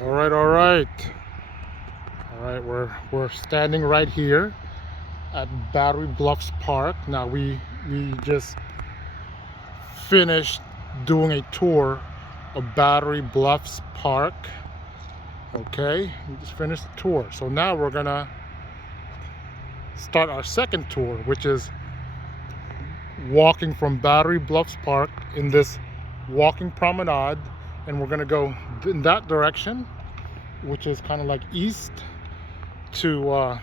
All right, all right. All right, we're standing right here at Battery Bluffs Park. Now we just finished doing a tour of Battery Bluffs Park. Okay, we just finished the tour. So now we're gonna start our second tour, which is walking from Battery Bluffs Park in this walking promenade, and we're gonna go in that direction, which is kind of like east to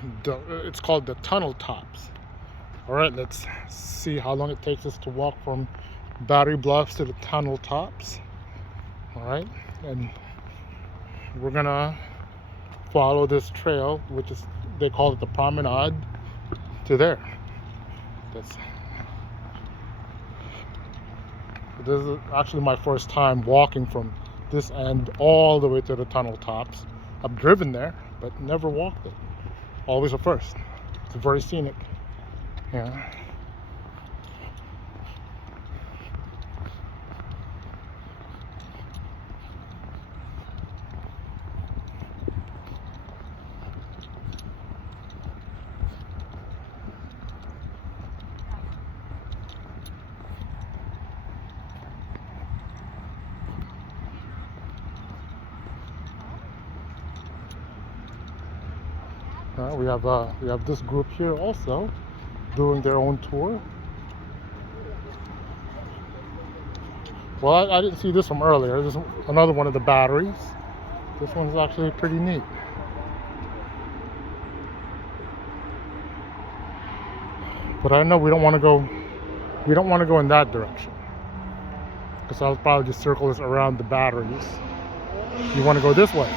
it's called the tunnel tops. All right, let's see how long it takes us to walk from Battery Bluffs to the tunnel tops. All right, and we're gonna follow this trail, which is, they call it the promenade, to there. That's, this is actually my first time walking from this end all the way to the tunnel tops. I've driven there, but never walked it. Always a first. It's very scenic. Yeah. We have this group here also doing their own tour. Well, I didn't see this from earlier. This is another one of the batteries. This one's actually pretty neat. But I know we don't want to go. We don't want to go in that direction, because I'll probably just circle us around the batteries. You want to go this way.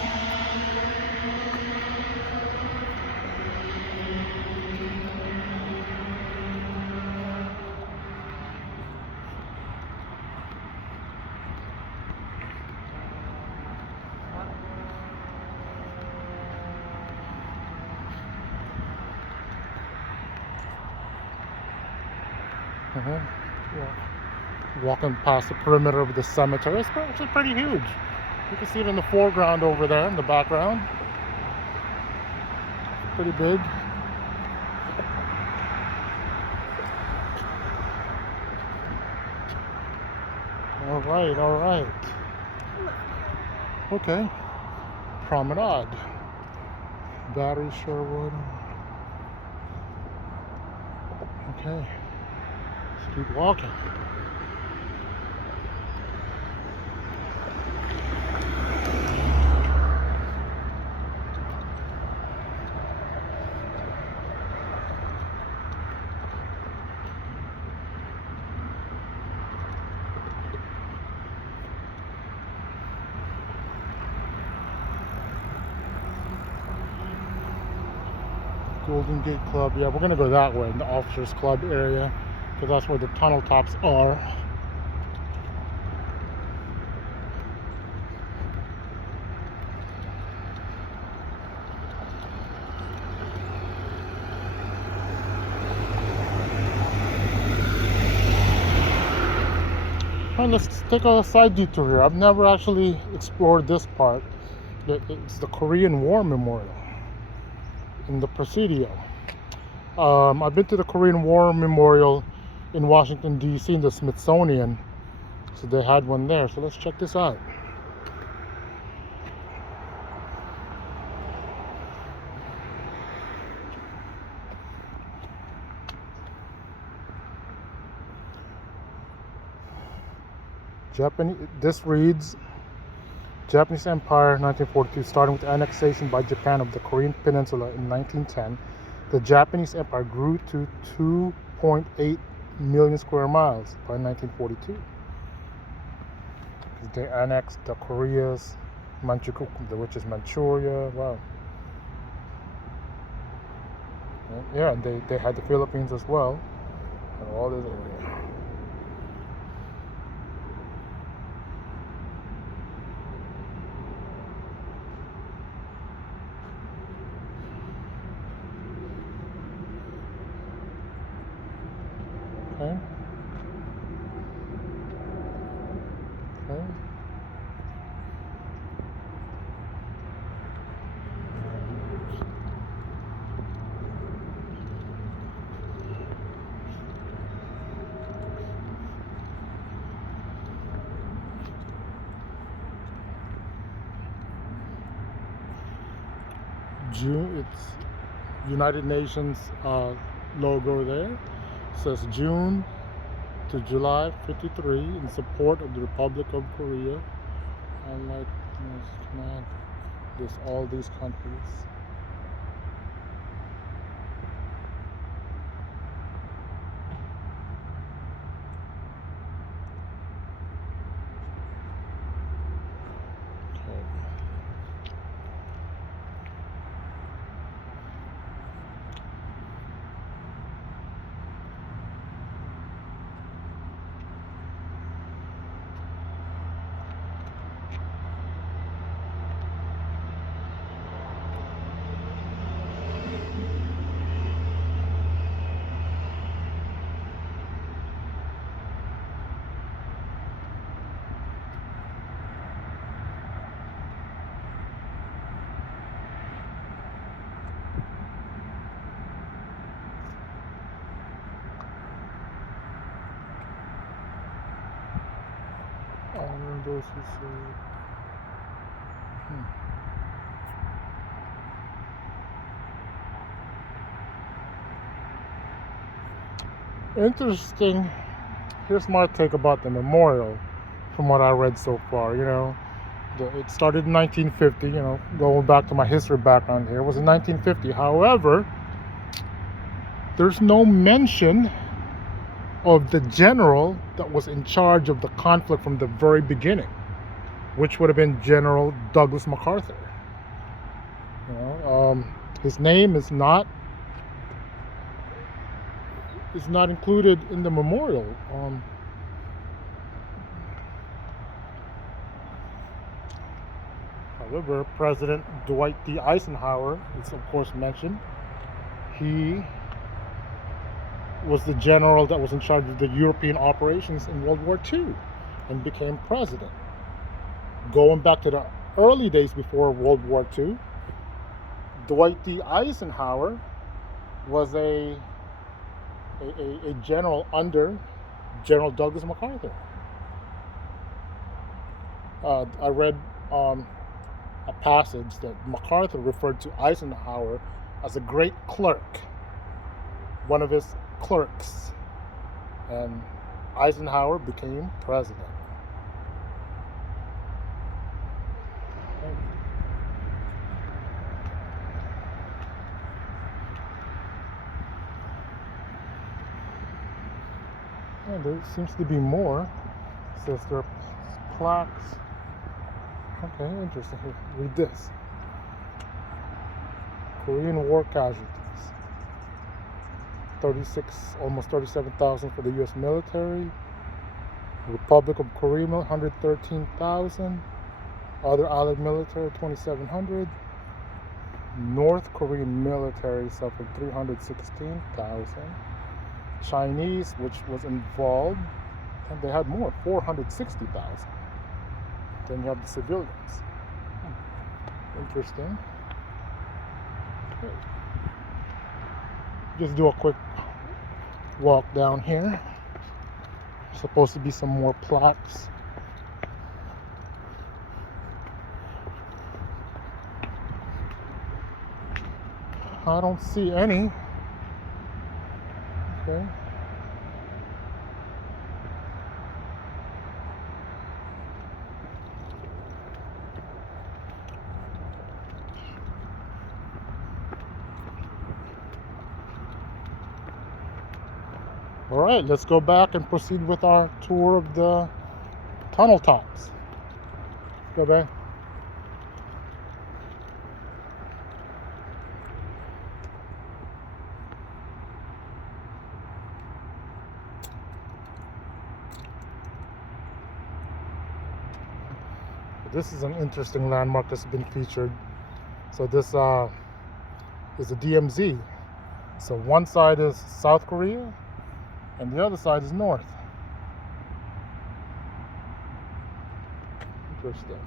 Yeah. Walking past the perimeter of the cemetery. It's actually pretty huge. You can see it in the foreground over there, in the background. Pretty big. All right, all right. Okay. Promenade. Battery, Sherwood. Okay. Let's keep walking. Golden Gate Club. Yeah, we're gonna go that way in the Officers Club area, because that's where the tunnel tops are. And let's take a side detour here. I've never actually explored this part. It's the Korean War Memorial in the Presidio. I've been to the Korean War Memorial in Washington, D.C. in the Smithsonian. So they had one there. So let's check this out. This reads, Japanese Empire 1942, starting with annexation by Japan of the Korean Peninsula in 1910. The Japanese Empire grew to 2.8 million square miles by 1942. They annexed the Koreas, which is Manchuria. Wow. Yeah, they had the Philippines as well, and all this area. Okay. Okay. June. It's United Nations logo there. It says June to July 53 in support of the Republic of Korea. I like this, all these countries. Honor those who serve. Interesting. Here's my take about the memorial from what I read so far. It started in 1950, going back to my history background here, it was in 1950. However, there's no mention of the general that was in charge of the conflict from the very beginning, which would have been General Douglas MacArthur. His name is not included in the memorial. However, President Dwight D. Eisenhower is of course mentioned. He was the general that was in charge of the European operations in World War II and became president. Going back to the early days before World War II, Dwight D. Eisenhower was a general under General Douglas MacArthur. I read a passage that MacArthur referred to Eisenhower as a great clerk, one of his clerks, and Eisenhower became president. And there seems to be more. It says there are plaques. Okay, interesting. Here, read this. Korean War casualties. Almost 37,000 for the U.S. military. Republic of Korea, 113,000. Other allied military, 2,700. North Korean military suffered 316,000. Chinese, which was involved, and they had more, 460,000. Then you have the civilians. Interesting. Okay. Just do a quick walk down here. Supposed to be some more plaques. I don't see any. Okay. All right, let's go back and proceed with our tour of the tunnel tops. Go back. This is an interesting landmark that's been featured. So this is the DMZ. So one side is South Korea and the other side is North. Interesting.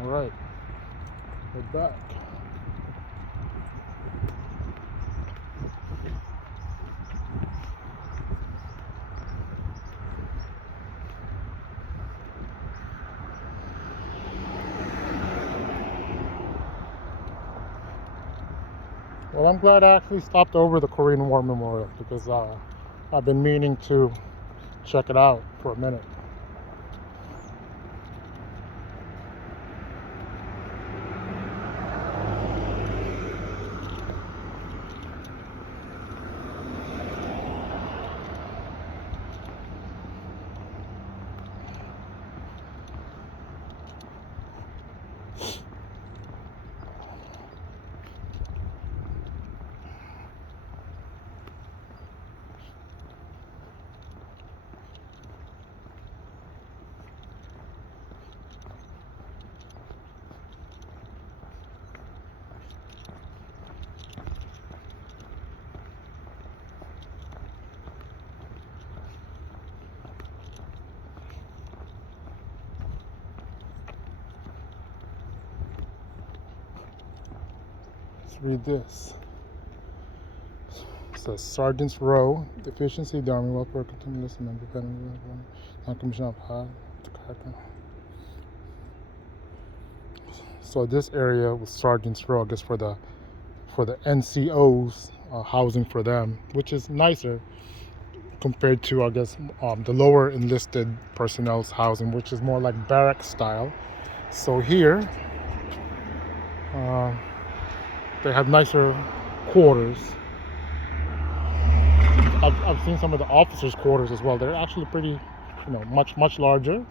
All right. We're back. Well, I'm glad I actually stopped over the Korean War Memorial because I've been meaning to check it out for a minute. Let's read this. It says Sergeant's Row, Deficiency, the Army Welfare Continuous and Independent Non-Commissioned of High. So this area was Sergeant's Row, I guess for the NCOs, housing for them, which is nicer compared to, I guess, the lower enlisted personnel's housing, which is more like barrack style. So here, they have nicer quarters. I've seen some of the officers' quarters as well. They're actually pretty, much larger.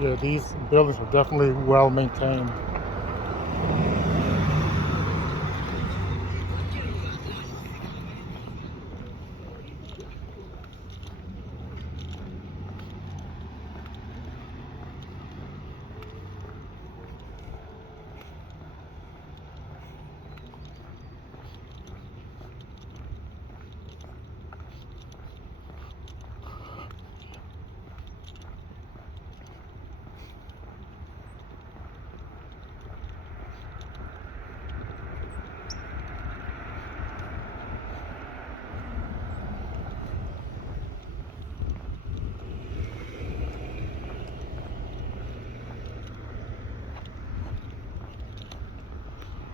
Yeah, these buildings are definitely well maintained.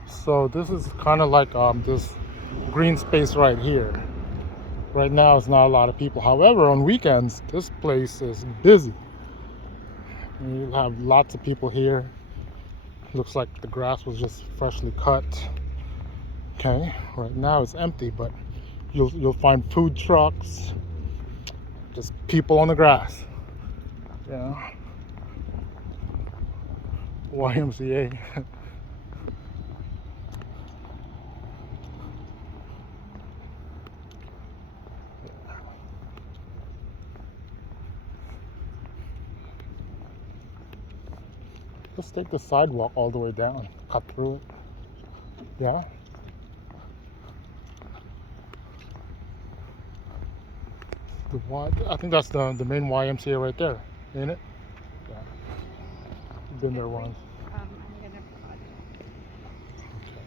So this is kind of like this green space right here. Right now, it's not a lot of people. However, on weekends, this place is busy. You have lots of people here. Looks like the grass was just freshly cut. Okay, right now it's empty, but you'll find food trucks, just people on the grass. Yeah, YMCA. Let's take the sidewalk all the way down, cut through it. Yeah. I think that's the main YMCA right there, ain't it? Yeah. Been there once. I'm gonna pause. Okay.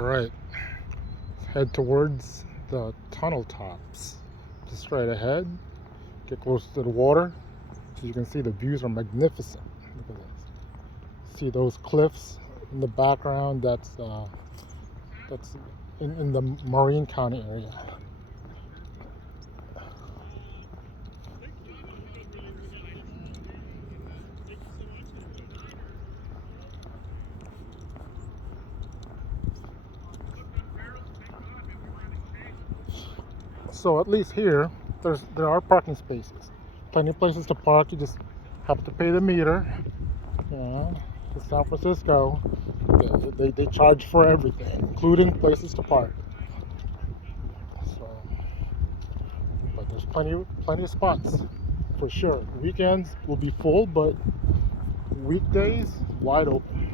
All right, let's head towards the tunnel tops. Just straight ahead. Get close to the water. So you can see the views are magnificent. Look at this. See those cliffs in the background? That's in the Marine County area. So at least here, there are parking spaces. Plenty of places to park. You just have to pay the meter. Yeah, in San Francisco, they charge for everything, including places to park. So, but there's plenty of spots for sure. Weekends will be full, but weekdays wide open.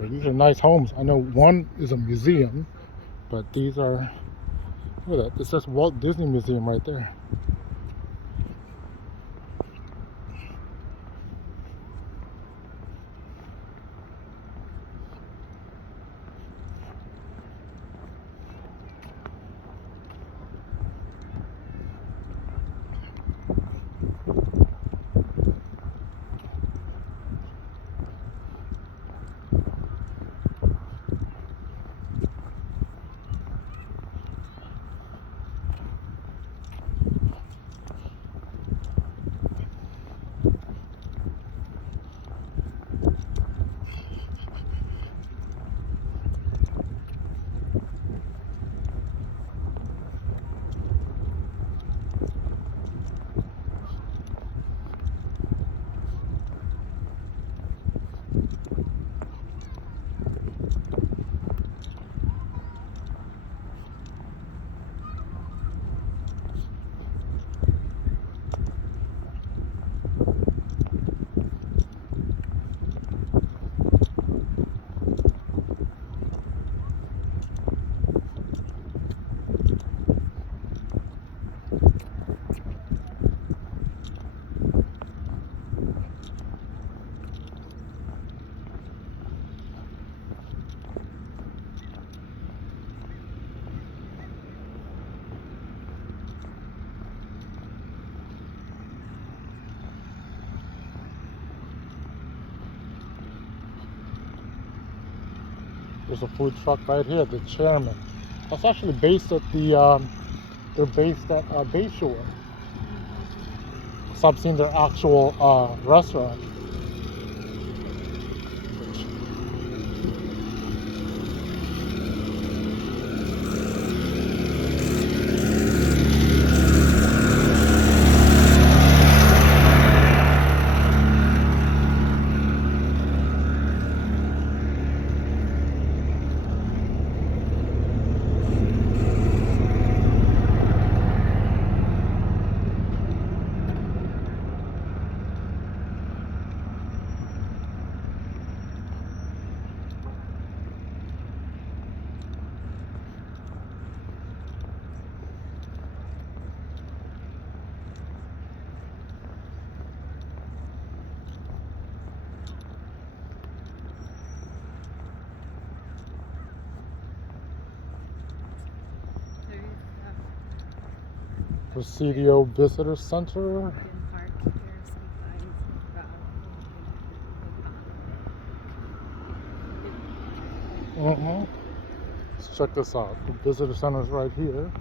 Yeah, these are nice homes. I know one is a museum, but these are, look at that. It says Walt Disney Museum right there. There's a food truck right here, the Chairman. That's actually based at they're based at Bayshore. So I've seen their actual restaurant. Presidio Visitor Center. Let's check this out. The visitor center is right here.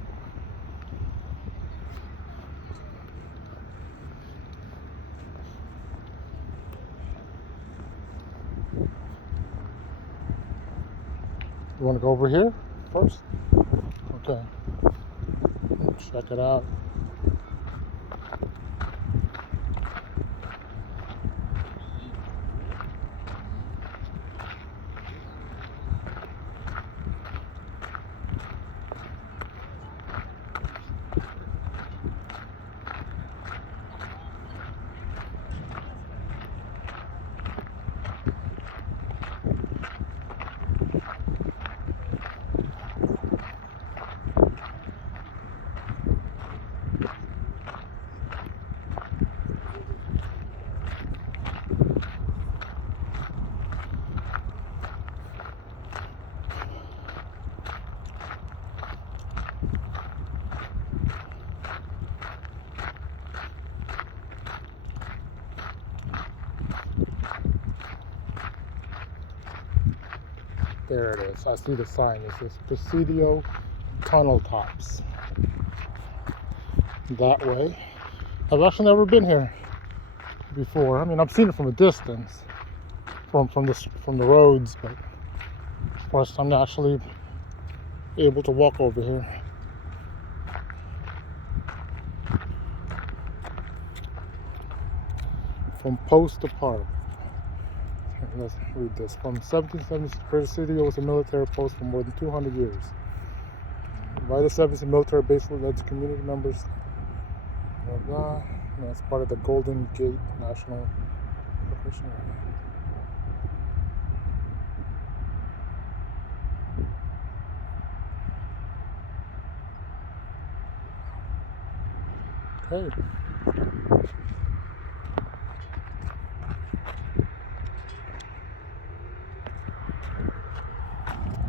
You want to go over here first? Okay. Check it out. There it is. I see the sign. It says Presidio Tunnel Tops. That way. I've actually never been here before. I mean, I've seen it from a distance, from the roads, but first time actually able to walk over here. From post to park. Let's read this. From 1776, Presidio was a military post for more than 200 years. By the 70s, the military base led to community members. Blah, blah. No, it's part of the Golden Gate National Recreation Area. Okay.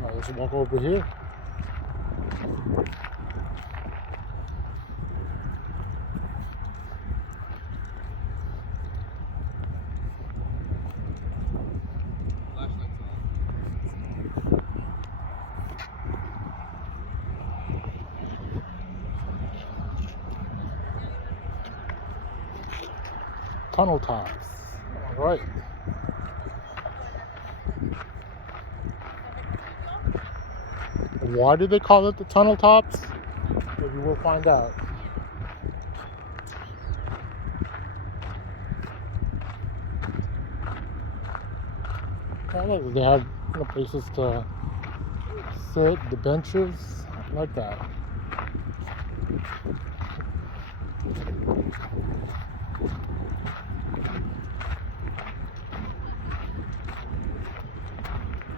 Now let's walk over here. Tunnel tops. All right. Why do they call it the tunnel tops? Maybe we'll find out. Oh, they have places to sit, the benches, like that.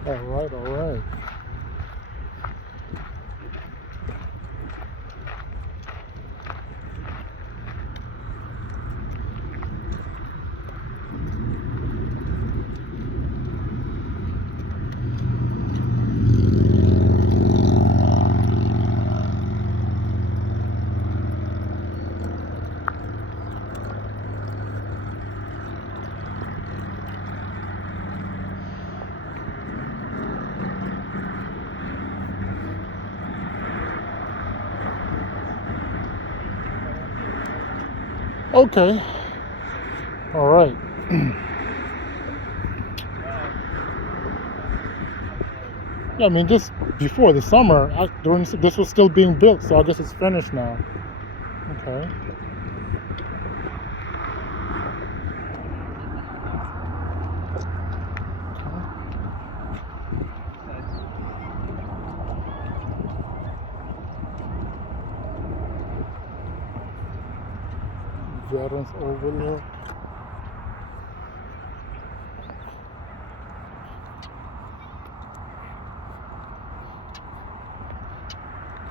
All right, all right. Okay. All right. Yeah, I mean, just before the summer, this was still being built, so I guess it's finished now. Okay. Veterans Overlook.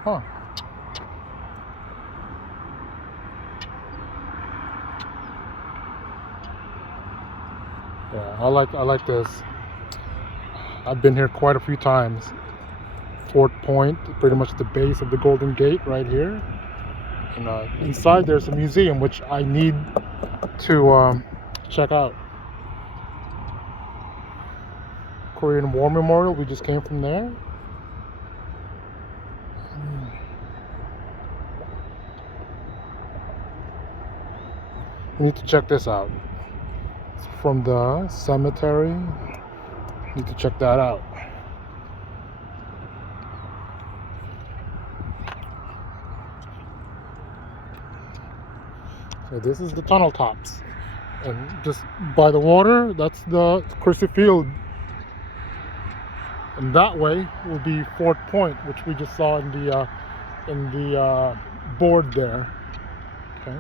Huh. Yeah, I like this. I've been here quite a few times. Fort Point, pretty much the base of the Golden Gate right here. And inside there's a museum which I need to check out. Korean War Memorial, we just came from there. We need to check this out. It's from the cemetery. Need to check that out. So this is the tunnel tops, and just by the water, that's the Christie Field, and that way will be Fort Point, which we just saw in the board there. Okay.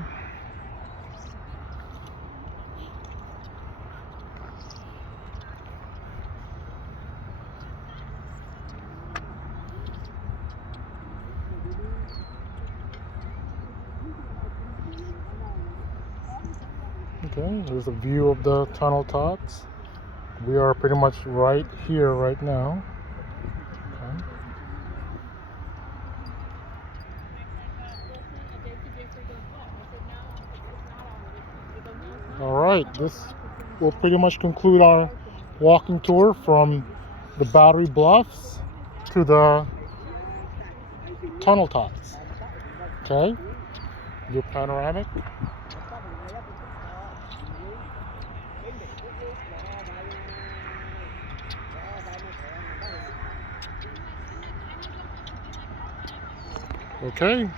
Okay, there's a view of the tunnel tops. We are pretty much right here right now. Okay. All right, this will pretty much conclude our walking tour from the Battery Bluffs to the tunnel tops. Okay, do panoramic. Okay.